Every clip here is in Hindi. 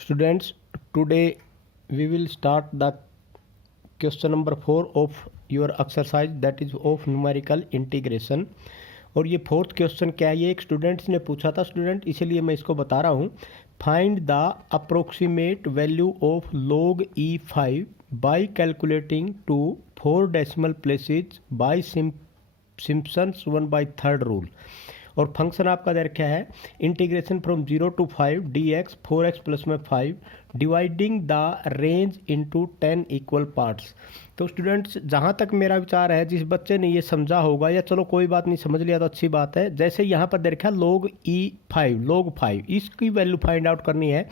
Students, today we will start the question number 4 of your exercise, that is of numerical integration। और ये फोर्थ क्वेश्चन क्या है, ये एक स्टूडेंट्स ने पूछा था स्टूडेंट, इसीलिए मैं इसको बता रहा हूँ। Find the approximate value of log E5 by calculating to 4 decimal places by Simpson's 1/3 rule. और फंक्शन आपका दे रखा है integration from 0 to 5 dx 4x plus में 5 dividing the range into 10 equal parts. तो स्टूडेंट्स, जहाँ तक मेरा विचार है, जिस बच्चे ने ये समझा होगा, या चलो कोई बात नहीं, समझ लिया तो अच्छी बात है। जैसे यहाँ पर दे रखा है log 5 इसकी वैल्यू फाइंड आउट करनी है।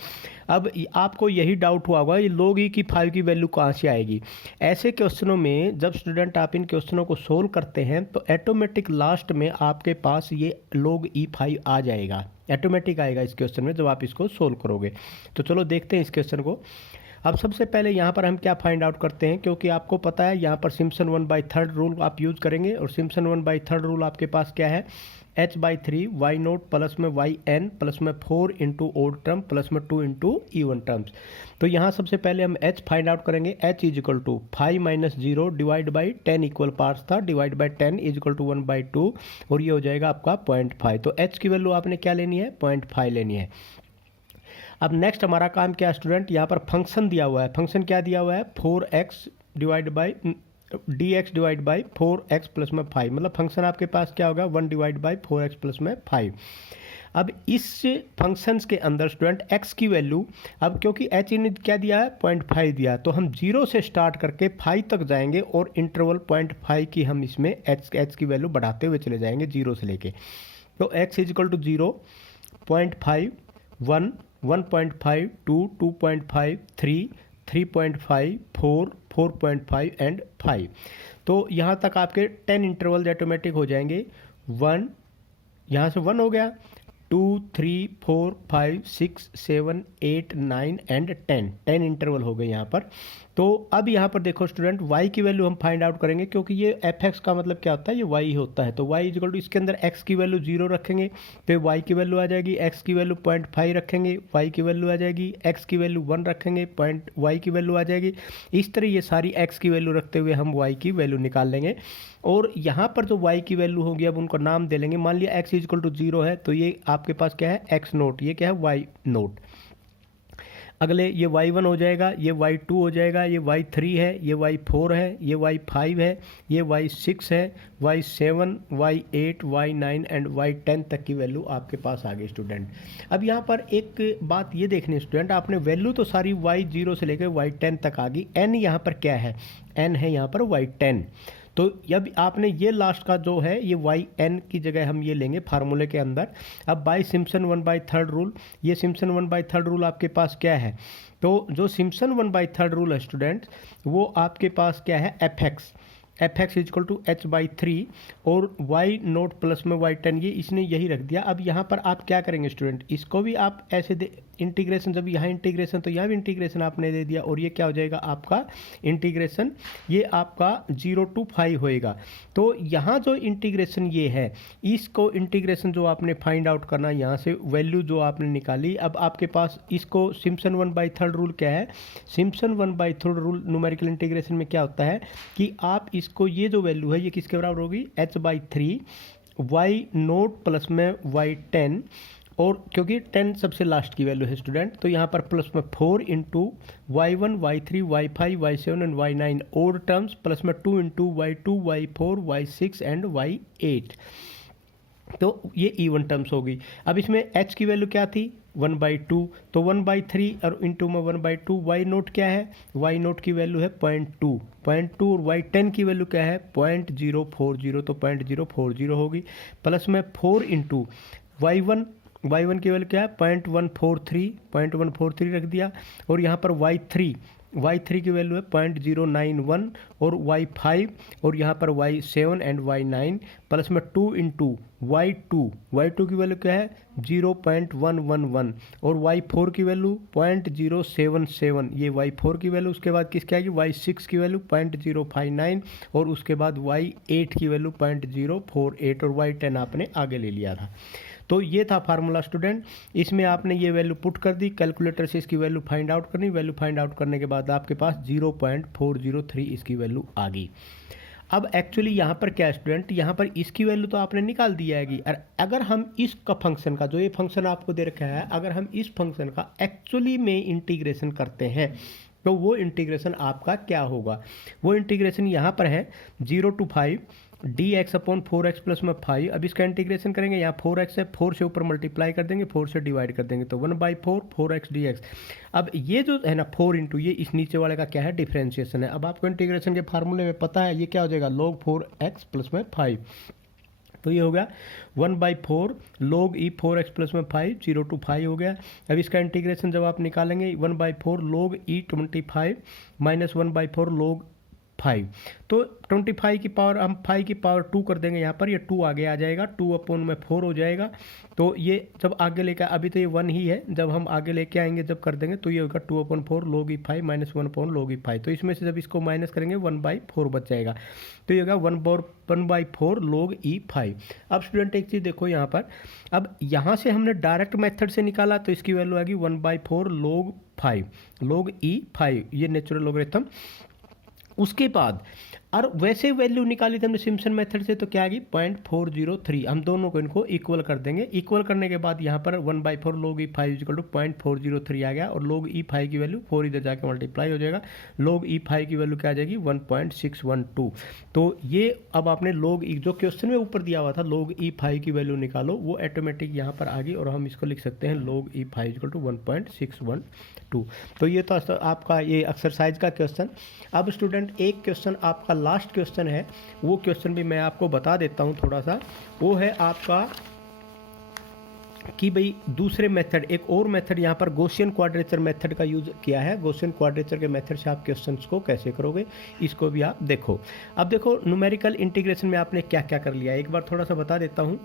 अब आपको यही डाउट हुआ होगा ये log e की 5 की वैल्यू कहाँ से आएगी। ऐसे क्वेश्चनों में जब स्टूडेंट आप इन क्वेश्चनों को सोल्व करते हैं तो ऑटोमेटिक लास्ट में आपके पास ये log E5 आ जाएगा, ऑटोमेटिक आएगा इस क्वेश्चन में जब आप इसको सोल्व करोगे। तो चलो देखते हैं इस क्वेश्चन को। अब सबसे पहले यहाँ पर हम क्या फाइंड आउट करते हैं, क्योंकि आपको पता है यहाँ पर सिम्पसन 1/3 रूल आप यूज़ करेंगे। और सिम्पसन 1/3 रूल आपके पास क्या है, h/3 y0 प्लस में yn प्लस में 4 इंटू ओड टर्म प्लस में 2 इंटू इवन टर्म्स। तो यहाँ सबसे पहले हम h फाइंड आउट करेंगे। h is equal to 5 - 0 divide by 10 equal parts था, divide by 10 is equal to 1/2 और ये हो जाएगा आपका 0.5। तो h की वैल्यू आपने क्या लेनी है, 0.5 लेनी है। अब नेक्स्ट हमारा काम क्या है स्टूडेंट, यहाँ पर फंक्शन दिया हुआ है। फंक्शन क्या दिया हुआ है, 4x divide by dx divide by 4x plus में 5, मतलब फंक्शन आपके पास क्या होगा 1 डिवाइड बाई 4x प्लस में 5। अब इस फंक्शंस के अंदर स्टूडेंट x की वैल्यू, अब क्योंकि h ने क्या दिया है 0.5 दिया है, तो हम 0 से स्टार्ट करके 5 तक जाएंगे और इंटरवल 0.5 की हम इसमें h की वैल्यू बढ़ाते हुए चले जाएंगे 0 से लेके। तो x is equal to 0, 0.5, 1, 1.5, 2, 2.5, 3, 3.5, 4, 4.5 and 5। तो यहाँ तक आपके 10 इंटरवल ऑटोमेटिक हो जाएंगे। 1, यहाँ से 1 हो गया, 2, 3, 4, 5, 6, 7, 8, 9 एंड 10 इंटरवल हो गए यहाँ पर। तो अब यहाँ पर देखो स्टूडेंट, y की वैल्यू हम फाइंड आउट करेंगे, क्योंकि ये fx का मतलब क्या होता है, ये y होता है। तो y इक्वल टू इसके अंदर x की वैल्यू 0 रखेंगे तो y की वैल्यू आ जाएगी, x की वैल्यू 0.5 रखेंगे, y की वैल्यू आ जाएगी, x की वैल्यू 1 रखेंगे, y की वैल्यू आ जाएगी। इस तरह ये सारी x की वैल्यू रखते हुए हम y की वैल्यू निकाल लेंगे। और यहाँ पर जो y की वैल्यू होगी अब उनको नाम दे लेंगे। मान लिया x इक्वल टू 0 है, तो ये आपके पास क्या है x0, ये क्या है y0। अगले ये y1 हो जाएगा, ये y2 हो जाएगा, ये y3 है, ये y4 है, ये y5 है, ये y6 है, y7, y8, y9 and y10 तक की वैल्यू आपके पास आ गई स्टूडेंट। अब यहाँ पर एक बात ये देखनी स्टूडेंट, आपने वैल्यू तो सारी y0 से लेकर y10 तक आ गई, n यहाँ पर क्या है, n है यहाँ पर y10। तो अब आपने ये लास्ट का जो है ये yn की जगह हम ये लेंगे फार्मूले के अंदर। अब बाय सिम्पसन 1/3 रूल, ये सिम्पसन 1/3 रूल आपके पास क्या है, तो जो सिम्पसन 1/3 रूल है स्टूडेंट, वो आपके पास क्या है fx इक्वल टू h/3 और y0 प्लस में y10, ये इसने यही रख दिया। अब यहाँ पर आप क्या करेंगे स्टूडेंट, इसको भी आप ऐसे इंटीग्रेशन, जब यहाँ इंटीग्रेशन तो यहाँ भी इंटीग्रेशन आपने दे दिया, और ये क्या हो जाएगा आपका इंटीग्रेशन, ये आपका 0 to 5 होएगा। तो यहाँ जो इंटीग्रेशन ये है, इसको इंटीग्रेशन जो आपने फाइंड आउट करना, यहाँ से वैल्यू जो आपने निकाली, अब आपके पास इसको सिम्पसन 1/3 रूल क्या है, सिम्पसन 1/3 रूल न्यूमेरिकल इंटीग्रेशन में क्या होता है कि आप इसको, ये जो वैल्यू है ये किसके बराबर होगी, h/3 y0 प्लस में y10, और क्योंकि 10 सबसे लास्ट की वैल्यू है स्टूडेंट, तो यहाँ पर प्लस में 4 into y1, y3, y5, y7 and y9 और टर्म्स, प्लस में 2 into y2, y4, y6 and y8। तो ये इवन टर्म्स होगी। अब इसमें h की वैल्यू क्या थी 1/2, तो 1/3 और इंटू में 1/2। y0 क्या है, y0 की वैल्यू है 0.2 और y10 की वैल्यू क्या है 0.040, तो 0.040 होगी, प्लस में 4 इंटू y1 की वैल्यू क्या है 0.143 रख दिया, और यहाँ पर y3 की वैल्यू है 0.091 और y5 और यहाँ पर y7 एंड y9, प्लस में 2 इंटू y2 की वैल्यू क्या है 0.111 और y4 की वैल्यू 0.077, ये y4 की वैल्यू। उसके बाद किसकी आएगी y6 की वैल्यू 0.059 और उसके बाद y8 की वैल्यू 0.048 और y10 आपने आगे ले लिया था। तो ये था फार्मूला स्टूडेंट, इसमें आपने ये वैल्यू पुट कर दी, कैलकुलेटर से इसकी वैल्यू फाइंड आउट करनी, वैल्यू फाइंड आउट करने के बाद आपके पास 0.403 इसकी वैल्यू आ गई। अब एक्चुअली यहाँ पर क्या है स्टूडेंट, यहाँ पर इसकी वैल्यू तो आपने निकाल दी जाएगी, और अगर हम इसका फंक्शन का, जो ये फंक्शन आपको दे रखा है, अगर हम इस फंक्शन का एक्चुअली में इंटीग्रेशन करते हैं तो वो इंटीग्रेशन आपका क्या होगा। वो इंटीग्रेशन यहाँ पर है 0 to 5 dx upon 4x plus में 5। अब इसका इंटीग्रेशन करेंगे, यहाँ 4x है, 4 से ऊपर मल्टीप्लाई कर देंगे, 4 से डिवाइड कर देंगे, तो 1/4 4x dx। अब ये जो है ना 4 इंटू ये इस नीचे वाले का क्या है, डिफ्रेंशिएशन है। अब आपको इंटीग्रेशन के फार्मूले में पता है ये क्या हो जाएगा, log 4x प्लस में 5। तो ये हो गया 1/4 log e 4x प्लस में 5, 0 to 5 हो गया। अब इसका इंटीग्रेशन जब आप निकालेंगे 1/4 log e 25 माइनस 1/4 log 5, तो 25 की पावर हम 5 की पावर 2 कर देंगे, यहाँ पर ये 2 आगे आ जाएगा, 2 अपॉन में 4 हो जाएगा। तो ये जब आगे लेकर, अभी तो ये 1 ही है, जब हम आगे लेके आएंगे जब कर देंगे तो ये होगा 2/4 log e 5 minus 1 log e 5। तो इसमें से जब इसको माइनस करेंगे 1/4 बच जाएगा, तो ये होगा 1/4 log e 5। अब स्टूडेंट एक चीज़ देखो यहाँ पर, अब यहाँ से हमने डायरेक्ट मेथड से निकाला तो इसकी वैल्यू आ गई 1/4 log 5 log e 5, ये नेचुरल लॉगरिथम। उसके बाद और वैसे वैल्यू निकाली थी हमने सिम्पसन मेथड से, तो क्या आ गई 0.403। हम दोनों को इनको इक्वल कर देंगे, इक्वल करने के बाद यहाँ पर 1/4 log e 5 इक्वल टू 0.403 आ गया, और log e 5 की वैल्यू 4 इधर जाके मल्टीप्लाई हो जाएगा, log e 5 की वैल्यू क्या आ जाएगी 1.612। तो ये अब आपने log e जो क्वेश्चन में ऊपर दिया हुआ था log e 5 की वैल्यू निकालो, वो ऑटोमेटिक यहाँ पर आ गई, और हम इसको लिख सकते हैं log e 5 इक्वल टू 1.612। तो ये तो आपका ये एक्सरसाइज का क्वेश्चन। अब स्टूडेंट एक क्वेश्चन आपका लास्ट क्वेश्चन है, वो क्वेश्चन भी मैं आपको बता देता हूँ थोड़ा सा। वो है आपका कि भाई दूसरे मेथड, एक और मेथड यहाँ पर गॉसियन क्वाड्रेचर मेथड का यूज किया है। गॉसियन क्वाड्रेचर के मेथड से आप क्वेश्चंस को कैसे करोगे, इसको भी आप देखो। अब देखो न्यूमेरिकल इंटीग्रेशन में आपने क्या क्या कर लिया, एक बार थोड़ा सा बता देता हूँ।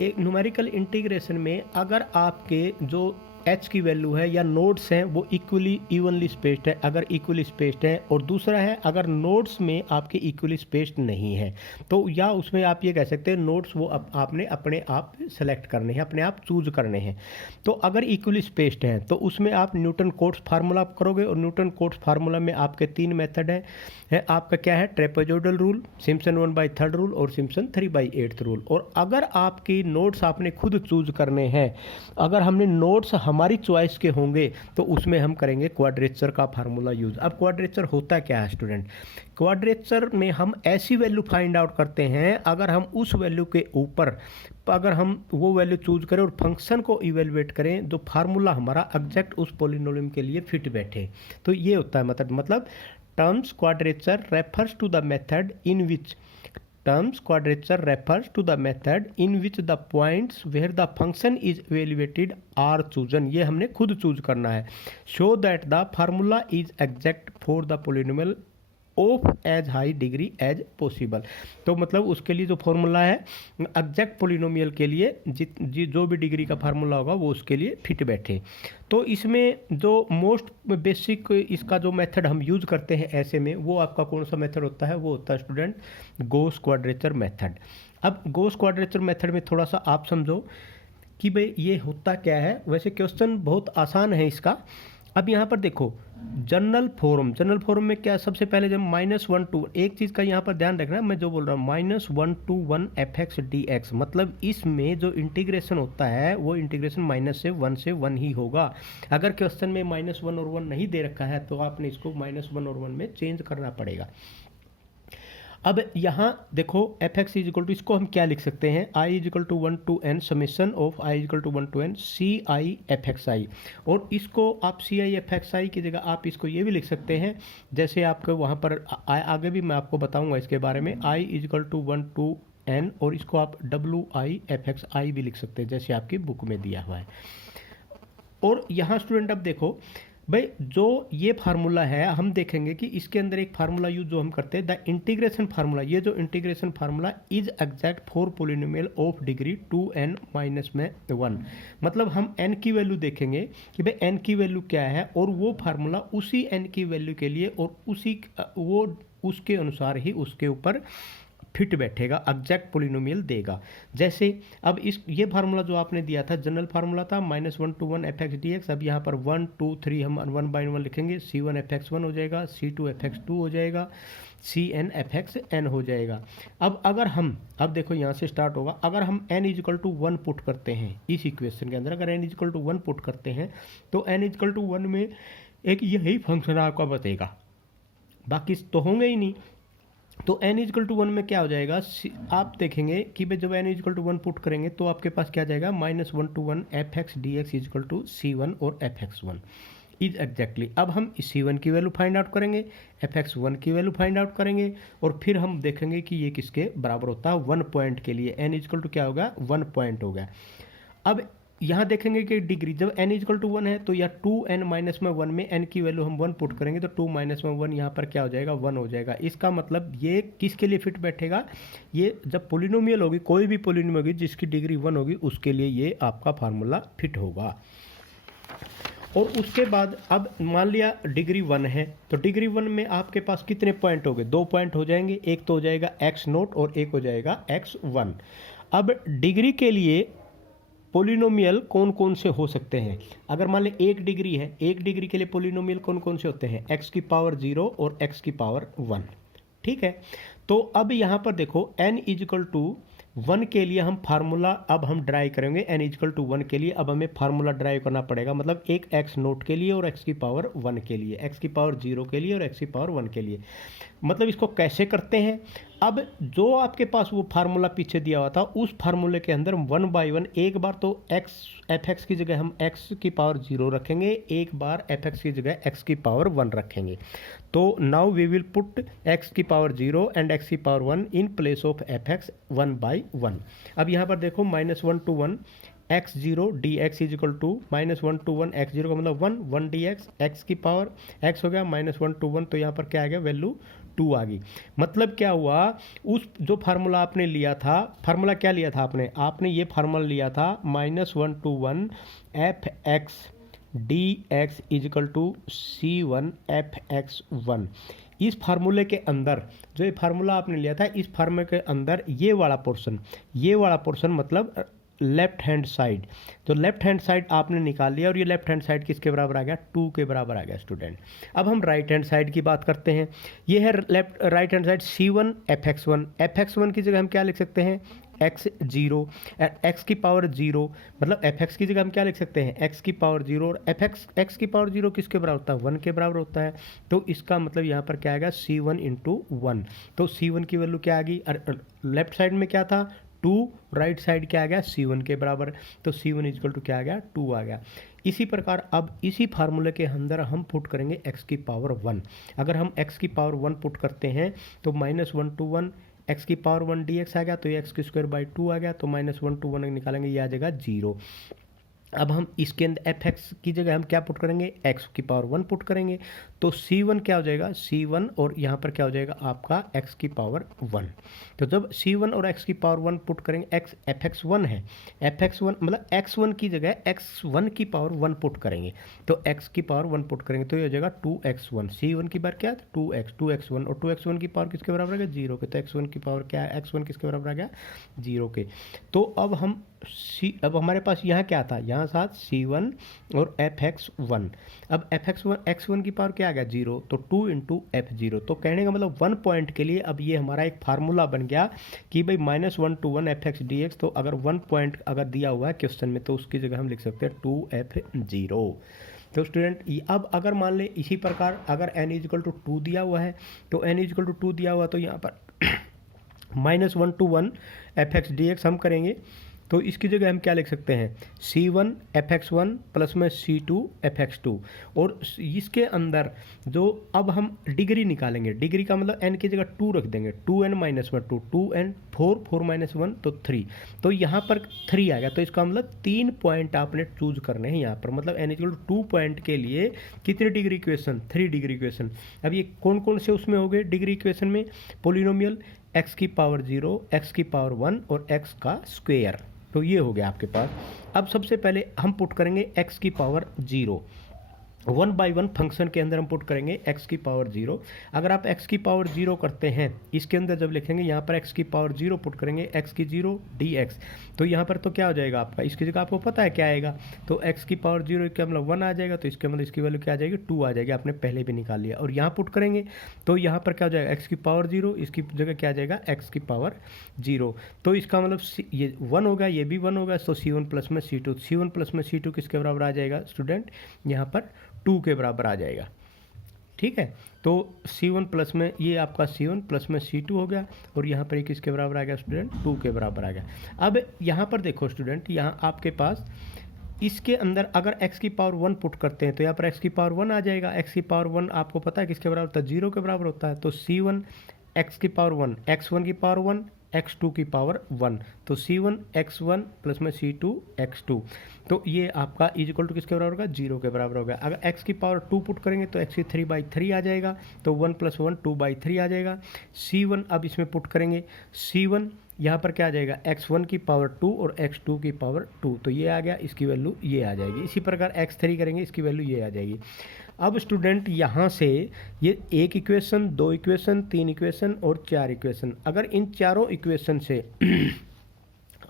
एक न्यूमेरिकल इंटीग्रेशन में अगर आपके जो h की वैल्यू है या नोड्स हैं वो इवनली स्पेस्ड है, अगर इक्वली स्पेस्ड है, और दूसरा है अगर नोड्स में आपके इक्वली स्पेस्ड नहीं है, तो या उसमें आप ये कह सकते हैं नोड्स वो आपने अपने आप सेलेक्ट करने हैं, अपने आप चूज करने हैं। तो अगर इक्वली स्पेस्ड हैं तो उसमें आप न्यूटन कोट्स फार्मूला करोगे, और न्यूटन कोट्स फार्मूला में आपके 3 मेथड है आपका क्या है, ट्रेपेजोइडल रूल, सिम्पसन 1/3 रूल और सिम्पसन 3/8 रूल। और अगर आपकी नोट्स आपने खुद चूज करने हैं, अगर हमने नोट्स हमारी चॉइस के होंगे तो उसमें हम करेंगे क्वाड्रेचर का फार्मूला यूज। अब क्वाड्रेचर होता क्या है स्टूडेंट, क्वाड्रेचर में हम ऐसी वैल्यू फाइंड आउट करते हैं अगर हम उस वैल्यू के ऊपर अगर हम वो वैल्यू चूज करें और फंक्शन को इवेलुएट करें, जो फार्मूला हमारा एग्जैक्ट उस पॉलिनोमियल के लिए फिट बैठे। तो ये होता है मतलब terms quadrature refers to the method in which Terms quadrature refers to the method in which the points where the function is evaluated are chosen। ये हमने खुद चूज करना है। Show that the formula is exact for the polynomial of as high degree as possible. तो मतलब उसके लिए जो फॉर्मूला है एग्जैक्ट पोलिनोमियल के लिए जो भी डिग्री का फार्मूला होगा वो उसके लिए फिट बैठे। तो इसमें जो मोस्ट बेसिक इसका जो मेथड हम यूज़ करते हैं ऐसे में, वो आपका कौन सा मेथड होता है, वो होता है स्टूडेंट गॉस क्वाड्रेचर मेथड। अब गॉस क्वाड्रेचर मेथड में थोड़ा सा आप समझो कि भाई ये होता क्या है। वैसे क्वेश्चन बहुत आसान है इसका। अब यहाँ पर देखो जनरल फॉर्म में क्या, सबसे पहले जब -1 to, एक चीज़ का यहाँ पर ध्यान रखना, मैं जो बोल रहा हूँ -1 to 1 fx dx, मतलब इसमें जो इंटीग्रेशन होता है वो इंटीग्रेशन -1 से 1 ही होगा। अगर क्वेश्चन में -1 और 1 नहीं दे रखा है तो आपने इसको -1 और 1 में चेंज करना पड़ेगा। अब यहाँ देखो fx इज इक्वल टू, इसको हम क्या लिख सकते हैं, i is equal to 1 to n summation of i is equal to 1 to n ci fxi। और इसको आप ci fxi की जगह आप इसको ये भी लिख सकते हैं, जैसे आपको वहाँ पर आगे भी मैं आपको बताऊँगा इसके बारे में, i is equal to 1 to n, और इसको आप wi fxi भी लिख सकते हैं जैसे आपकी बुक में दिया हुआ है। और यहाँ स्टूडेंट अब देखो भाई जो ये फार्मूला है, हम देखेंगे कि इसके अंदर एक फार्मूला यूज जो हम करते हैं द इंटीग्रेशन फार्मूला। ये जो integration formula is exact for polynomial of degree 2n minus में 1, मतलब हम n की वैल्यू देखेंगे कि भाई n की वैल्यू क्या है, और वो फार्मूला उसी n की वैल्यू के लिए और उसके अनुसार ही उसके ऊपर फिट बैठेगा, एग्जैक्ट पोलिनोमियल देगा। जैसे अब ये फार्मूला जो आपने दिया था जनरल फार्मूला था -1 to 1 f(x)dx। अब यहाँ पर 1 2 3 हम 1 by 1 लिखेंगे, c1 f(x)1 हो जाएगा, c2 f(x)2 हो जाएगा, cn f(x)n हो जाएगा। अब देखो यहाँ से स्टार्ट होगा। अगर हम n = 1 पुट करते हैं इस इक्वेशन के अंदर, अगर n = 1 पुट करते हैं तो n = 1 में एक यही फंक्शन आपका बचेगा, बाकी तो होंगे ही नहीं। तो n = 1 में क्या हो जाएगा, आप देखेंगे कि भाई जब n = 1 पुट करेंगे तो आपके पास क्या जाएगा, -1 to 1 f(x)dx = c1 और f(x)1 इज एग्जैक्टली। अब हम c1 की वैल्यू फाइंड आउट करेंगे, f(x)1 की वैल्यू फाइंड आउट करेंगे और फिर हम देखेंगे कि ये किसके बराबर होता है, 1 पॉइंट के लिए n = क्या होगा, 1 पॉइंट हो गया। अब यहाँ देखेंगे कि डिग्री जब n = 1 है तो या 2n -1 में n की वैल्यू हम 1 पुट करेंगे तो 2 - 1 यहाँ पर क्या हो जाएगा, 1 हो जाएगा। इसका मतलब ये किसके लिए फिट बैठेगा, ये जब पोलिनोमियल होगी, कोई भी पोलिनोमियल होगी जिसकी डिग्री 1 होगी उसके लिए ये आपका फार्मूला फिट होगा। और उसके बाद अब मान लिया डिग्री 1 है तो डिग्री 1 में आपके पास कितने पॉइंट हो गए, 2 पॉइंट हो जाएंगे, एक तो हो जाएगा x0 और एक हो जाएगा x1। अब डिग्री के लिए पोलिनोमियल कौन कौन से हो सकते हैं, अगर मान लें 1 डिग्री है, 1 डिग्री के लिए पोलिनोमियल कौन कौन से होते हैं, x⁻0 और x⁻1। ठीक है, तो अब यहाँ पर देखो n = 1 के लिए हम फार्मूला अब हम ड्राइव करेंगे। n = 1 के लिए अब हमें फार्मूला ड्राइव करना पड़ेगा, मतलब एक x0 के लिए और x⁻1 के लिए, x⁻0 के लिए और x⁻1 के लिए। मतलब इसको कैसे करते हैं, अब जो आपके पास वो फार्मूला पीछे दिया हुआ था उस फार्मूले के अंदर 1 by 1 एक बार तो f(x) की जगह हम x⁻0 रखेंगे, एक बार f(x) की जगह x⁻1 रखेंगे। तो now we will put x⁻0 and x⁻1 in place of f(x) 1 by 1। अब यहाँ पर देखो -1 to 1 x0 dx = -1 to 1 x0 का मतलब 1 dx, x हो गया -1 to 1, तो यहाँ पर क्या आ गया, वैल्यू 2 आ गई। मतलब क्या हुआ, उस जो फार्मूला आपने लिया था, फार्मूला क्या लिया था आपने ये फार्मूला लिया था -1 to 1 f(x) dx = c1 f(x)1। इस फार्मूले के अंदर जो ये फार्मूला आपने लिया था, इस फार्मूले के अंदर ये वाला पोर्शन मतलब लेफ्ट हैंड साइड, तो लेफ्ट हैंड साइड आपने निकाल लिया और ये लेफ्ट हैंड साइड किसके बराबर आ गया, 2 के बराबर आ गया स्टूडेंट। अब हम राइट हैंड साइड की बात करते हैं, ये है right hand side c1 f(x)1। f(x)1 की जगह हम क्या लिख सकते हैं, x0 x⁻0, मतलब f(x) की जगह हम क्या लिख सकते हैं, x⁻0 और x⁻0 किसके बराबर होता है, 1 के बराबर होता है। तो इसका मतलब यहाँ पर क्या आएगा, c1 × 1। तो c1 की वैल्यू क्या आ गई, लेफ्ट साइड में क्या था 2, राइट साइड क्या आ गया, c1 के बराबर, तो c1 = क्या आ गया, 2 आ गया। इसी प्रकार अब इसी फार्मूले के अंदर हम पुट करेंगे x⁻1। अगर हम x⁻1 पुट करते हैं तो -1 to 1 x⁻1 dx आ गया, तो ये x²/2 आ गया, तो -1 to 1 निकालेंगे, ये आ जाएगा 0। अब हम इसके अंदर f(x) की जगह हम क्या पुट करेंगे, x⁻1 पुट करेंगे, तो c1 क्या हो जाएगा, c1 और यहाँ पर क्या हो जाएगा आपका x⁻1। तो जब c1 और x⁻1 पुट करेंगे, f(x)1 है, f(x)1 मतलब x1 की जगह x1⁻1 पुट करेंगे, तो x⁻1 पुट करेंगे तो ये हो जाएगा 2x1। c1 की बार क्या है 2x1 और 2x1 की पावर किसके बराबर आ गया, 0 के, तो x1 की पावर क्या है, x1 किसके बराबर आ गया, 0 के। तो अब हमारे पास यहाँ क्या था, यहाँ साथ c1 और f(x)1। अब x1 की पावर क्या आ गया, 0, तो 2 × f0। तो कहने का मतलब 1 पॉइंट के लिए अब ये हमारा एक फार्मूला बन गया कि भाई -1 to 1 f(x) dx। तो अगर 1 पॉइंट अगर दिया हुआ है क्वेश्चन में तो उसकी जगह हम लिख सकते हैं 2f0। तो स्टूडेंट अब अगर मान ले इसी प्रकार अगर n = 2 दिया हुआ है, तो n = 2 दिया हुआ तो यहाँ पर -1 to 1 f(x) dx हम करेंगे, तो इसकी जगह हम क्या लिख सकते हैं, c1 f(x)1 प्लस में c2 f(x)2। और इसके अंदर जो अब हम डिग्री निकालेंगे, डिग्री का मतलब n की जगह 2 रख देंगे, 2n - 1 2n 4 4 - 1 तो 3, तो यहाँ पर 3 आ गया। तो इसका मतलब 3 पॉइंट आपने चूज करने हैं यहाँ पर, मतलब n = 2 पॉइंट के लिए कितने डिग्री इक्वेशन, 3 डिग्री इक्वेशन। अब ये कौन कौन से उसमें हो गए डिग्री इक्वेशन में, पोलिनोमियल x⁻0 x⁻1 और x²। तो ये हो गया आपके पास। अब सबसे पहले हम पुट करेंगे x⁻0, one by one function के अंदर हम पुट करेंगे x की पावर 0। अगर आप x की पावर 0 करते हैं इसके अंदर जब लिखेंगे यहाँ पर x की पावर 0 पुट करेंगे x की 0 dx, तो यहाँ पर तो क्या हो जाएगा आपका, इसकी जगह आपको पता है क्या आएगा, तो x की पावर 0 का मतलब 1 आ जाएगा, तो इसके मतलब इसकी वैल्यू क्या आ जाएगी 2 आ जाएगी, आपने पहले भी निकाल लिया। और यहाँ पुट करेंगे तो यहाँ पर क्या हो जाएगा x की पावर 0, इसकी जगह क्या आ जाएगा x की पावर 0, तो इसका मतलब ये 1 होगा, ये भी 1 होगा, तो C1 प्लस में C2, C1 प्लस में C2 किसके बराबर आ जाएगा स्टूडेंट, यहाँ पर 2 के बराबर आ जाएगा। ठीक है, तो C1 प्लस में ये आपका C1 प्लस में C2 हो गया, और यहाँ पर एक किसके बराबर आ गया स्टूडेंट, 2 के बराबर आ गया। अब यहाँ पर देखो स्टूडेंट, यहाँ आपके पास इसके अंदर अगर x की पावर 1 पुट करते हैं तो यहाँ पर x की पावर 1 आ जाएगा। x की पावर 1 आपको पता है किसके बराबर होता है, 0 के बराबर होता है, तो C1 x की पावर 1, x1 की पावर 1, x2 की पावर 1, तो C1 x1 प्लस में C2 x2, तो ये आपका इज इक्वल टू किसके बराबर होगा, 0 के बराबर होगा। अगर x की पावर 2 पुट करेंगे तो x की 3/3 आ जाएगा, तो 1 + 1 2/3 आ जाएगा। C1 अब इसमें पुट करेंगे, C1 यहाँ पर क्या आ जाएगा, x1 की पावर 2 और x2 की पावर 2, तो ये आ गया, इसकी वैल्यू ये आ जाएगी। इसी प्रकार x3 करेंगे, इसकी वैल्यू ये आ जाएगी। अब स्टूडेंट यहाँ से ये 1 इक्वेशन, 2 इक्वेशन, 3 इक्वेशन और 4 इक्वेशन, अगर इन चारों इक्वेशन से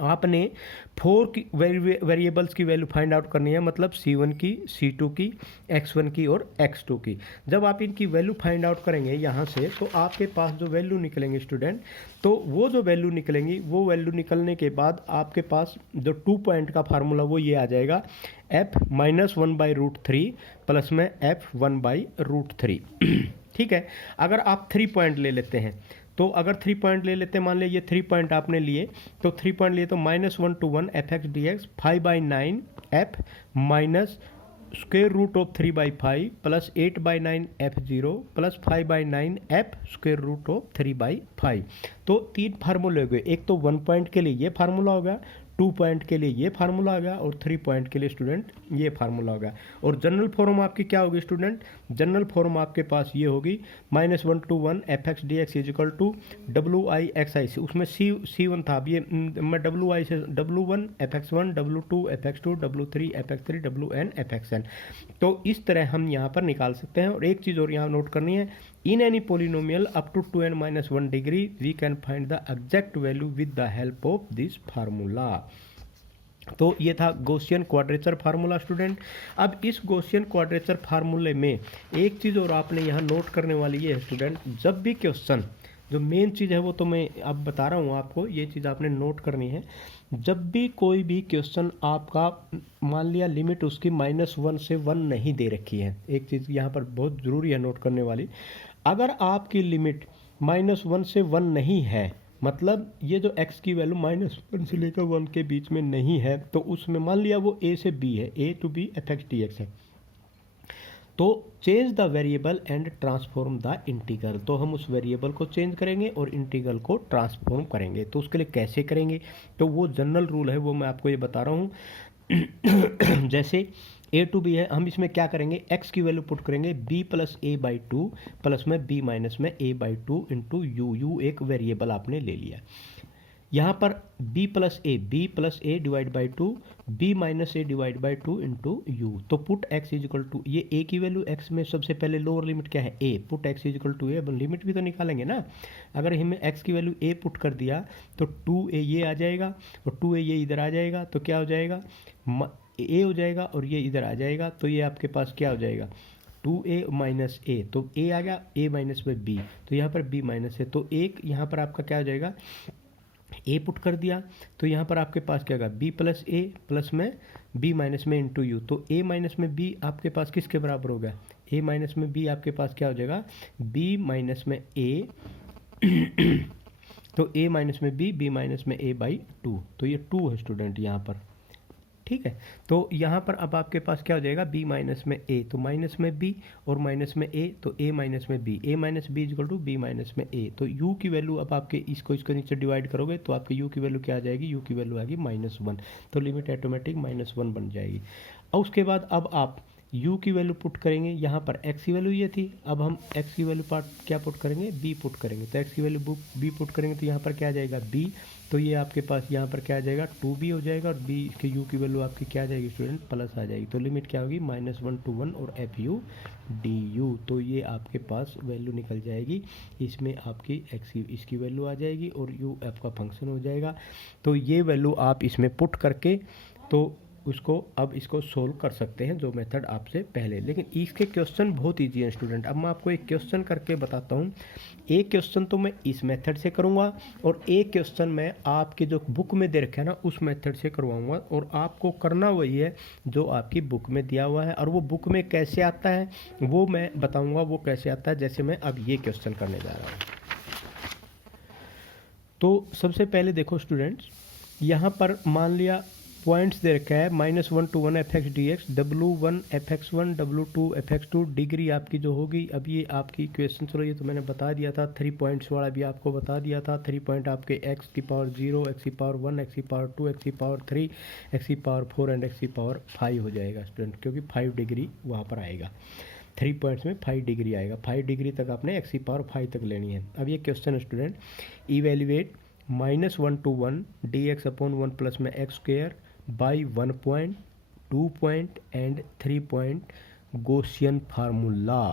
आपने 4 वेरिएबल्स की वैल्यू फाइंड आउट करनी है, मतलब C1 की, C2 की, x1 की और x2 की। जब आप इनकी वैल्यू फाइंड आउट करेंगे यहाँ से, तो आपके पास जो वैल्यू निकलेंगे स्टूडेंट, तो वो जो वैल्यू निकलेंगी, वो वैल्यू निकलने के बाद आपके पास जो 2 पॉइंट का फार्मूला वो ये आ जाएगा, f-1/√3 प्लस में f1/√3। ठीक है, अगर आप 3 पॉइंट ले लेते हैं, तो अगर 3 पॉइंट ले लेते हैं, मान लिया ये 3 पॉइंट आपने लिए, तो 3 पॉइंट लिए तो -1 to 1 fx dx 5/9 f minus √3/5 plus 8/9 f0 plus 5/9 f √3/5। तो 3 फार्मूले हो गए, एक तो 1 पॉइंट के लिए ये फार्मूला होगा, 2 पॉइंट के लिए ये फार्मूला आ गया, और 3 पॉइंट के लिए स्टूडेंट ये फार्मूला होगा। और जनरल फॉर्म आपकी क्या होगी स्टूडेंट, जनरल फॉर्म आपके पास ये होगी, -1 to 1 fx dx is equal to WI/XI, उसमें C1 था, अब ये मैं WI से W1 fx1, W2 fx2, W3 fx3, Wn fxn, तो इस तरह हम यहाँ पर निकाल सकते हैं। और एक चीज़ और यहाँ नोट करनी है, in any polynomial up to 2n-1 degree we can find the exact value with the help of this formula। तो ये था गॉसियन क्वाड्रेचर फार्मूला स्टूडेंट। अब इस गॉसियन क्वाड्रेचर फार्मूले में एक चीज़ और आपने यहाँ नोट करने वाली ये है स्टूडेंट, जब भी क्वेश्चन, जो मेन चीज़ है वो तो मैं अब बता रहा हूँ आपको, ये चीज़ आपने नोट करनी है। जब भी कोई भी क्वेश्चन आपका, मान लिया लिमिट उसकी -1 से 1 नहीं दे रखी है, एक चीज़ यहाँ पर बहुत ज़रूरी है नोट करने वाली, अगर आपकी लिमिट -1 से 1 नहीं है, मतलब ये जो x की वैल्यू -1 से लेकर 1 के बीच में नहीं है, तो उसमें मान लिया वो a से b है, a to b fx dx है, तो change the variable and transform the integral, तो हम उस वेरिएबल को चेंज करेंगे और इंटीग्रल को ट्रांसफॉर्म करेंगे। तो उसके लिए कैसे करेंगे, तो वो जनरल रूल है, वो मैं आपको ये बता रहा हूँ। जैसे a to b है, हम इसमें क्या करेंगे, x की वैल्यू पुट करेंगे b + a/2 प्लस में b माइनस में a/2 इंटू u एक वेरिएबल आपने ले लिया। यहाँ पर b + a divide by 2, b - a divide by 2 into you, तो put x is equal to, ये a की वैल्यू x में सबसे पहले लोअर लिमिट क्या है a, put x is equal to a, अब लिमिट भी तो निकालेंगे ना। अगर हमें x की वैल्यू a पुट कर दिया तो 2a ये आ जाएगा, और 2a ये इधर आ जाएगा, तो क्या हो जाएगा, a हो जाएगा, और ये इधर आ जाएगा, तो ये आपके पास क्या हो जाएगा, 2a माइनस a, तो a आ गया, a माइनस में b, तो यहाँ पर b माइनस है, तो एक यहाँ पर आपका क्या हो जाएगा, a पुट कर दिया, तो यहाँ पर आपके पास क्या होगा, b + a प्लस में b माइनस में इंटू यू, तो a माइनस में b आपके पास किसके बराबर होगा, a माइनस में b आपके पास क्या हो जाएगा, b माइनस में a तो a माइनस में b माइनस में a/2, तो ये 2 है स्टूडेंट यहाँ पर। ठीक है, तो यहाँ पर अब आपके पास क्या हो जाएगा, b माइनस में a, तो माइनस में b और माइनस में a, तो a माइनस में b, a minus b is equal to b minus में a, तो u की वैल्यू अब आपके इसको नीचे डिवाइड करोगे तो आपके u की वैल्यू क्या आ जाएगी, u की वैल्यू आएगी -1, तो लिमिट ऑटोमेटिक -1 बन जाएगी। और उसके बाद अब आप u की वैल्यू पुट करेंगे, यहाँ पर x की वैल्यू ये थी, अब हम x की वैल्यू पार्ट क्या पुट करेंगे, b पुट करेंगे। तो x की वैल्यू b पुट करेंगे तो यहाँ पर क्या आ जाएगा b, तो ये आपके पास यहाँ पर क्या आ जाएगा 2b हो जाएगा, और b के u की वैल्यू आपकी क्या आ जाएगी स्टूडेंट, प्लस आ जाएगी। तो लिमिट क्या होगी, -1 to 1 और fu du। तो ये आपके पास वैल्यू निकल जाएगी, इसमें आपकी x की इसकी वैल्यू आ जाएगी और u f का फंक्शन हो जाएगा। तो ये वैल्यू आप इसमें पुट करके तो उसको अब इसको सोल्व कर सकते हैं, जो मेथड आपसे पहले। लेकिन इसके क्वेश्चन बहुत ईजी है स्टूडेंट। अब मैं आपको एक क्वेश्चन करके बताता हूँ। एक क्वेश्चन तो मैं इस मेथड से करूँगा और एक क्वेश्चन मैं आपके जो बुक में दे रखा है ना उस मेथड से करवाऊँगा, और आपको करना वही है जो आपकी बुक में दिया हुआ है। और वो बुक में कैसे आता है वो मैं बताऊँगा, वो कैसे आता है, जैसे मैं अब ये क्वेश्चन करने जा रहा हूँ। तो सबसे पहले देखो स्टूडेंट्स, यहाँ पर मान लिया पॉइंट्स दे रखा है -1 to 1 fx dx, w1 fx1, w2 fx2, degree आपकी जो होगी। अब ये आपकी इक्वेशन, चलो ये तो मैंने बता दिया था, 3 पॉइंट्स वाला भी आपको बता दिया था। 3 पॉइंट आपके x की पावर 0, x की पावर 1, x की पावर 2, x की पावर 3, x की पावर 4 एंड x की पावर 5 हो जाएगा स्टूडेंट, क्योंकि 5 डिग्री वहाँ पर आएगा। 3 पॉइंट्स में 5 डिग्री आएगा, 5 डिग्री तक आपने x की पावर 5 तक लेनी है। अब ये question student, evaluate -1 to 1 dx/1 plus में x square by 1 point, 2 point and 3 point Gaussian formula.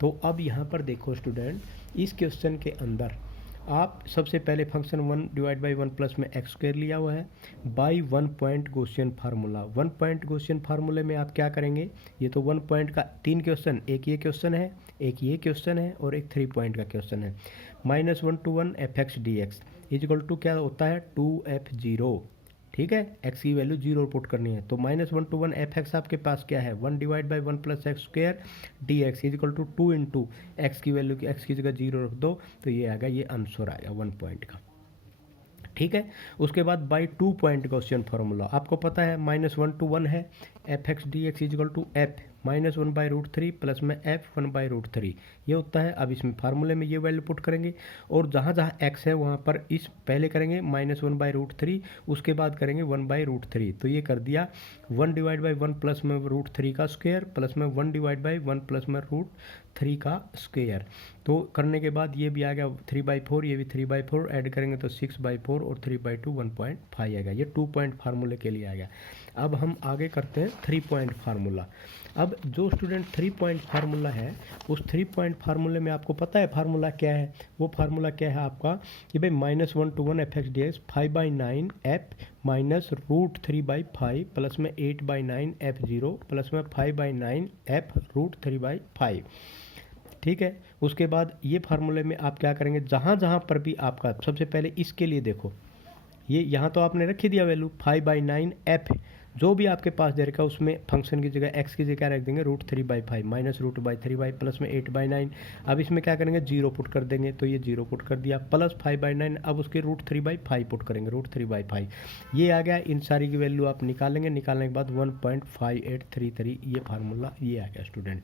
तो अब यहाँ पर देखो स्टूडेंट, इस क्वेश्चन के अंदर आप सबसे पहले फंक्शन 1/1 प्लस में एक्स स्क्वायर लिया हुआ है by 1 point Gaussian formula. 1 point Gaussian फार्मूले में आप क्या करेंगे, ये तो 1 पॉइंट का 3 क्वेश्चन, एक ये क्वेश्चन है, एक ये क्वेश्चन है और एक 3 पॉइंट का क्वेश्चन है। -1 to 1 fx dx equal to क्या होता है 2f0, ठीक है, x की वैल्यू 0 पुट करनी है। तो -1 to 1 fx आपके पास क्या है 1/1 plus x square dx equal to 2 into x की वैल्यू की x की जगह 0 रख दो, तो ये आएगा, ये आंसर आएगा 1 पॉइंट का, ठीक है। उसके बाद बाई 2 पॉइंट क्वेश्चन फार्मूला आपको पता है, -1 to 1 है, fx dx equal to f -1/√3 plus में f 1/√3 ये होता है। अब इसमें फार्मूले में ये वैल्यू पुट करेंगे और जहाँ जहाँ x है वहाँ पर इस पहले करेंगे -1/√3, उसके बाद करेंगे 1/√3। तो ये कर दिया 1/1 प्लस में √3 का स्क्वायर प्लस में 1/1 प्लस में √3 का स्क्वायर। तो करने के बाद ये भी आ गया 3/4, ये भी 3/4 ऐड करेंगे तो 6/4 और 3/2 1.5 आएगा। ये 2 पॉइंट फार्मूले के लिए आएगा। अब हम आगे करते हैं 3 पॉइंट फार्मूला। अब जो स्टूडेंट 3 पॉइंट फार्मूला है, उस 3 पॉइंट फार्मूले में आपको पता है फार्मूला क्या है, वो फार्मूला क्या है आपका कि भाई -1 to 1 fx dx 5/9 f minus √3/5 plus में 8/9 f0 प्लस में 5/9 f √3/5, ठीक है। उसके बाद ये फार्मूले में आप क्या करेंगे, जहाँ जहाँ पर भी आपका, सबसे पहले इसके लिए देखो, ये यहाँ तो आपने रख ही दिया वैल्यू 5/9 f, जो भी आपके पास दे रखा है उसमें फंक्शन की जगह x की जगह रख देंगे √3/5 माइनस √3/5 प्लस में 8/9। अब इसमें क्या करेंगे 0 पुट कर देंगे, तो ये 0 पुट कर दिया, प्लस 5/9, अब उसके √3/5 पुट करेंगे, √3/5 ये आ गया। इन सारी की वैल्यू आप निकालेंगे, निकालने के बाद 1.5833 ये फार्मूला ये आ गया स्टूडेंट।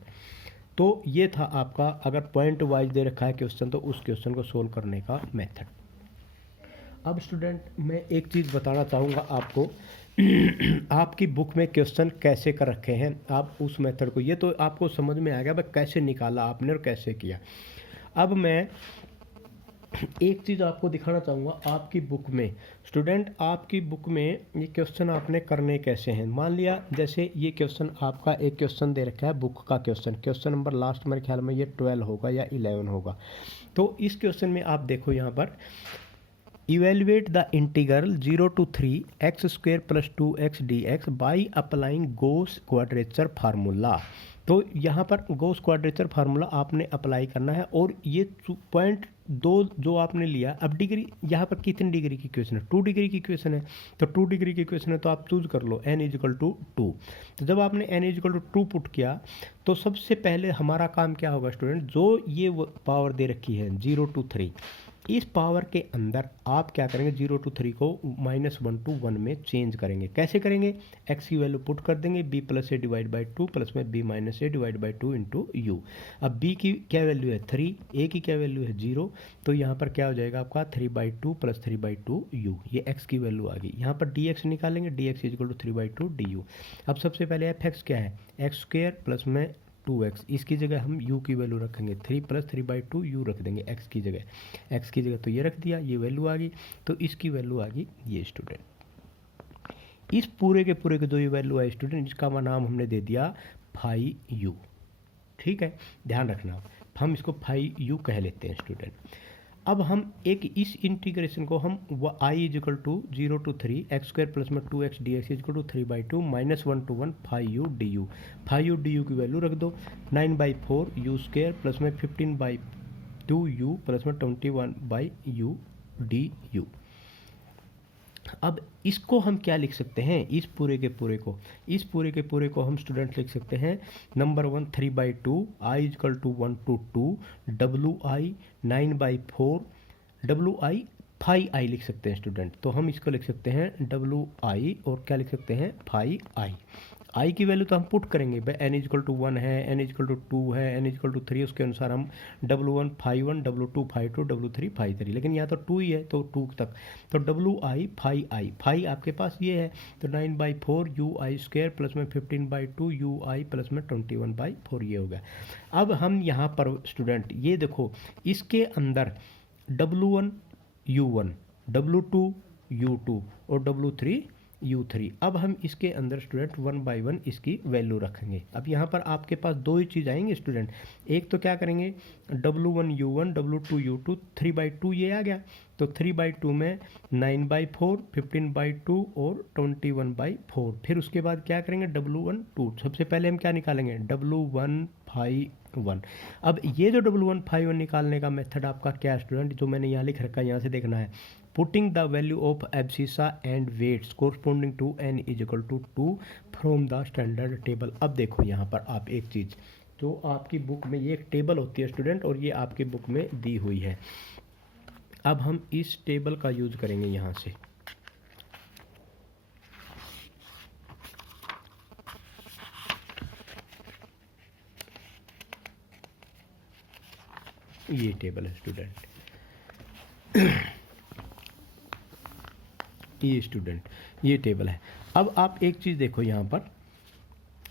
तो ये था आपका, अगर पॉइंट वाइज दे रखा है क्वेश्चन तो उस क्वेश्चन को सोल्व करने का मेथड। अब स्टूडेंट मैं एक चीज़ बताना चाहूँगा आपको आपकी बुक में क्वेश्चन कैसे कर रखे हैं, आप उस मेथड को, ये तो आपको समझ में आ गया भाई कैसे निकाला आपने और कैसे किया। अब मैं एक चीज़ आपको दिखाना चाहूँगा आपकी बुक में। स्टूडेंट आपकी बुक में ये क्वेश्चन आपने करने कैसे हैं, मान लिया जैसे ये क्वेश्चन आपका एक क्वेश्चन दे रखा है बुक का क्वेश्चन नंबर लास्ट मेरे ख्याल में ये 12 होगा या 11 होगा। तो इस क्वेश्चन में आप देखो यहाँ पर evaluate the integral 0 to 3 x square plus 2x dx by applying goes quadrature formula. तो यहाँ पर गोस क्वाड्रेचर फार्मूला आपने अप्लाई करना है, और ये पॉइंट 2 जो आपने लिया, अब डिग्री यहाँ पर कितनी डिग्री की क्वेश्चन है, 2 डिग्री की क्वेश्चन है, तो 2 डिग्री की क्वेश्चन है तो आप चूज कर लो n = 2। तो जब आपने n = 2 पुट किया तो सबसे पहले हमारा काम क्या होगा स्टूडेंट, जो ये पावर दे रखी है 0 to 3, इस पावर के अंदर आप क्या करेंगे, 0 to 3 को -1 to 1 में चेंज करेंगे। कैसे करेंगे, x की वैल्यू पुट कर देंगे, b + a / 2 प्लस में b - a / 2 इंटू u। अब b की क्या वैल्यू है 3, a की क्या वैल्यू है 0, तो यहाँ पर क्या हो जाएगा आपका 3/2 + 3/2 u, ये x की वैल्यू आ गई। यहाँ पर dx निकालेंगे, dx = 3/2 du। अब सबसे पहले fx क्या है, x² प्लस में 2x, इसकी जगह हम u की वैल्यू रखेंगे 3 + 3/2 u रख देंगे x की जगह, तो ये रख दिया, ये वैल्यू आ गई, तो इसकी वैल्यू आ गई ये स्टूडेंट। इस पूरे के जो ये वैल्यू है स्टूडेंट, इसका नाम हमने दे दिया फाई u। ठीक है, ध्यान रखना, हम इसको फाई u कह लेते हैं स्टूडेंट। अब हम एक इस इंटीग्रेशन को हम I = 0 to 3 x² प्लस में 2x dx = 3/2 -1 to 1 phi u du। Phi u du की वैल्यू रख दो, 9/4 u² प्लस में 15/2 u प्लस में 21/u du। अब इसको हम क्या लिख सकते हैं, इस पूरे के पूरे को हम स्टूडेंट लिख सकते हैं, number 1 3/2 I = 1 to 2 wi 9/4 wi phi i लिख सकते हैं स्टूडेंट। तो हम इसको लिख सकते हैं wi और क्या लिख सकते हैं फाई i की वैल्यू तो हम पुट करेंगे भाई, n = 1 है, n = 2 है, n = 3, उसके अनुसार हम w1 phi 1, w2 phi 2, w3 phi 3, लेकिन यहाँ तो 2 ही है तो 2 तक, तो wi फाई आपके पास ये है, तो 9/4 ui² प्लस में 15/2 ui प्लस में 21/4 ये हो गया। अब हम यहाँ पर स्टूडेंट ये देखो, इसके अंदर w1 u1, w2 u2 और w3 u3। अब हम इसके अंदर स्टूडेंट 1/1 इसकी वैल्यू रखेंगे। अब यहाँ पर आपके पास दो ही चीज़ आएंगे स्टूडेंट, एक तो क्या करेंगे w1 u1 w2 u2 3/2 ये आ गया, तो 3/2 में 9/4 15/2 और 21/4। फिर उसके बाद क्या करेंगे w1 2, सबसे पहले हम क्या निकालेंगे w1 फाई 1। अब ये जो w1 फाई 1 निकालने का मेथड आपका क्या है स्टूडेंट, जो मैंने यहाँ लिख रखा है, यहाँ से देखना है, putting the value of abscissa and weights corresponding to n = 2 from the standard table। अब देखो यहाँ पर आप एक चीज़, जो आपकी बुक में ये एक टेबल होती है स्टूडेंट, और ये आपकी बुक में दी हुई है। अब हम इस टेबल का यूज़ करेंगे यहाँ से, ये टेबल है स्टूडेंट, ये टेबल है। अब आप एक चीज़ देखो यहाँ पर,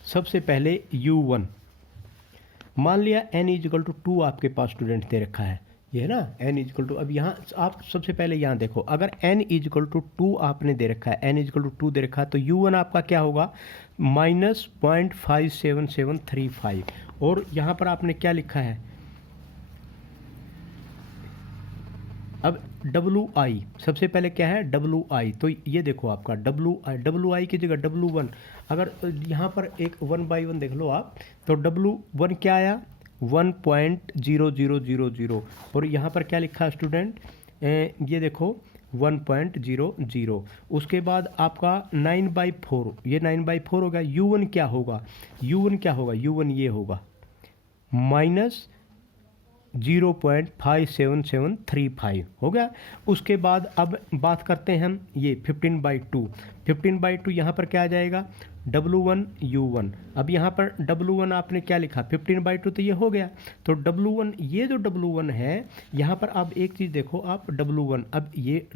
सबसे पहले u1 मान लिया n = 2 आपके पास स्टूडेंट दे रखा है, ये है ना n = अब यहाँ आप सबसे पहले यहाँ देखो, अगर n = 2 आपने दे रखा है, n = 2 दे रखा है, तो u1 आपका क्या होगा -0.57735। और यहाँ पर आपने क्या लिखा है, अब wi सबसे पहले क्या है wi, तो ये देखो आपका wi की जगह w1, अगर यहाँ पर एक 1/1 देख लो आप, तो w1 क्या आया 1.0000, और यहाँ पर क्या लिखा है स्टूडेंट, ये देखो 1.00। उसके बाद आपका 9/4, ये 9/4 होगा, u1 क्या होगा, u1 ये होगा -0.57735 हो गया। उसके बाद अब बात करते हैं हम ये 15/2 यहाँ पर क्या आ जाएगा w1 u1। अब यहाँ पर w1 आपने क्या लिखा 15/2, तो ये हो गया, तो w1 ये जो w1 है, यहाँ पर आप एक चीज़ देखो आप w1, अब ये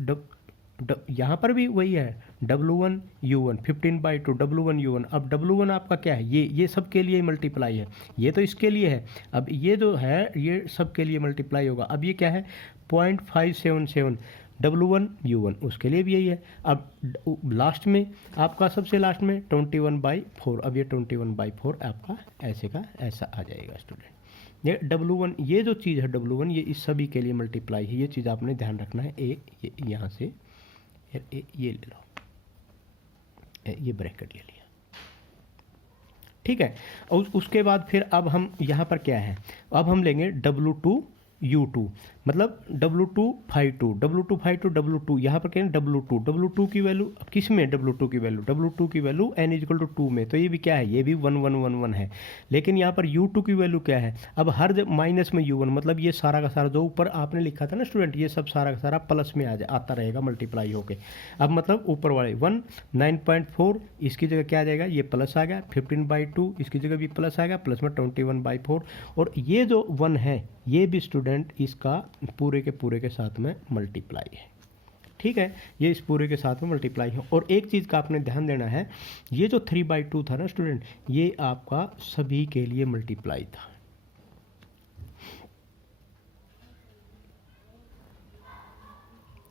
यहाँ पर भी वही है w1 u1 15/2 w1 u1। अब w1 आपका क्या है, ये सब के लिए मल्टीप्लाई है, ये तो इसके लिए है, अब ये जो है ये सब के लिए मल्टीप्लाई होगा। अब ये क्या है 0.577 w1 u1, उसके लिए भी यही है। अब लास्ट में आपका सबसे लास्ट में 21/4, अब ये 21/4 आपका ऐसे का ऐसा आ जाएगा स्टूडेंट। ये w1 ये जो चीज़ है w1 ये इस सभी के लिए मल्टीप्लाई है, ये चीज़ आपने ध्यान रखना है। ये यहाँ से ये ले लो, ये ब्रैकेट ले लिया, ठीक है। और उसके बाद फिर अब हम यहाँ पर क्या है, अब हम लेंगे w2 U2, मतलब W2 phi 2, W2 phi 2 W2, यहाँ पर क्या है W2 की वैल्यू किस में, W2 की वैल्यू n इक्वल टू 2 में, तो ये भी क्या है, ये भी 1 1 1 1 है। लेकिन यहाँ पर U2 की वैल्यू क्या है, अब हर माइनस में U1, मतलब ये सारा का सारा जो ऊपर आपने लिखा था ना स्टूडेंट, ये सब सारा का सारा प्लस में आता रहेगा मल्टीप्लाई होके। अब मतलब ऊपर वाले 1 9.4 इसकी जगह क्या आ जाएगा, ये प्लस आ गया, 15/2 इसकी जगह भी प्लस आ गया, प्लस में 21/4, और ये जो 1 है ये भी स्टूडेंट इसका पूरे के साथ में मल्टीप्लाई है। ठीक है, ये इस पूरे के साथ में मल्टीप्लाई है। और एक चीज़ का आपने ध्यान देना है, ये जो 3/2 था ना स्टूडेंट, ये आपका सभी के लिए मल्टीप्लाई था।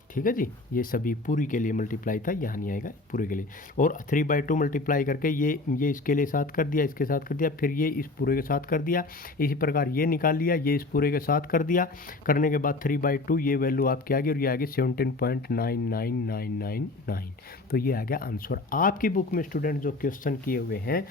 ठीक है जी, ये सभी पूरी के लिए मल्टीप्लाई था, यहाँ नहीं आएगा, पूरे के लिए। और 3/2 मल्टीप्लाई करके ये इसके लिए साथ कर दिया, इसके साथ कर दिया, फिर ये इस पूरे के साथ कर दिया, इसी प्रकार ये निकाल लिया, ये इस पूरे के साथ कर दिया, करने के बाद 3/2 ये वैल्यू आपकी आ गई, और ये आ गई 17.99999। तो ये आ गया आंसर। आपकी बुक में स्टूडेंट जो क्वेश्चन किए हुए हैं,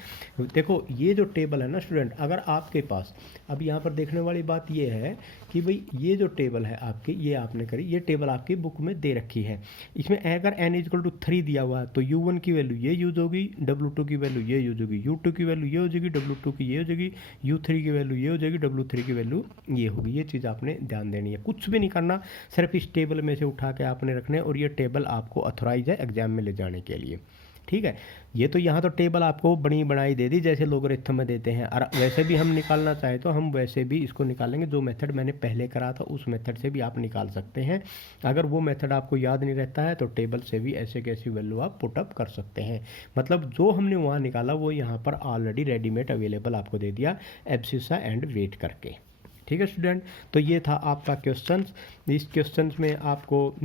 देखो ये जो टेबल है ना स्टूडेंट, अगर आपके पास, अब यहाँ पर देखने वाली बात ये है कि भाई ये जो टेबल है आपकी, ये आपने करी, ये टेबल आपकी बुक में दे रखी है। इसमें अगर n इक्वल टू 3 दिया हुआ है तो U1 की वैल्यू ये यूज होगी, W2 की वैल्यू ये यूज होगी, U2 की वैल्यू ये हो जाएगी, W2 की ये हो जाएगी, U3 की वैल्यू ये हो जाएगी, W3 की वैल्यू ये होगी। ये चीज़ आपने ध्यान देनी है, कुछ भी नहीं करना, सिर्फ इस टेबल में से उठा के आपने रखना है, और ये टेबल आपको अथोराइज है एग्जाम में ले जाने के लिए। ठीक है, ये तो यहाँ तो टेबल आपको बनी बनाई दे दी जैसे लोगरिथम में देते हैं, और वैसे भी हम निकालना चाहे तो हम वैसे भी इसको निकालेंगे, जो मेथड मैंने पहले करा था उस मेथड से भी आप निकाल सकते हैं। अगर वो मेथड आपको याद नहीं रहता है तो टेबल से भी ऐसे कैसी वैल्यू आप पुटअप कर सकते हैं। मतलब जो हमने वहाँ निकाला वो यहाँ पर ऑलरेडी रेडीमेड अवेलेबल आपको दे दिया, एब्सिसा एंड वेट करके। ठीक है स्टूडेंट, तो ये था आपका क्वेश्चंस। इस क्वेश्चंस में आपको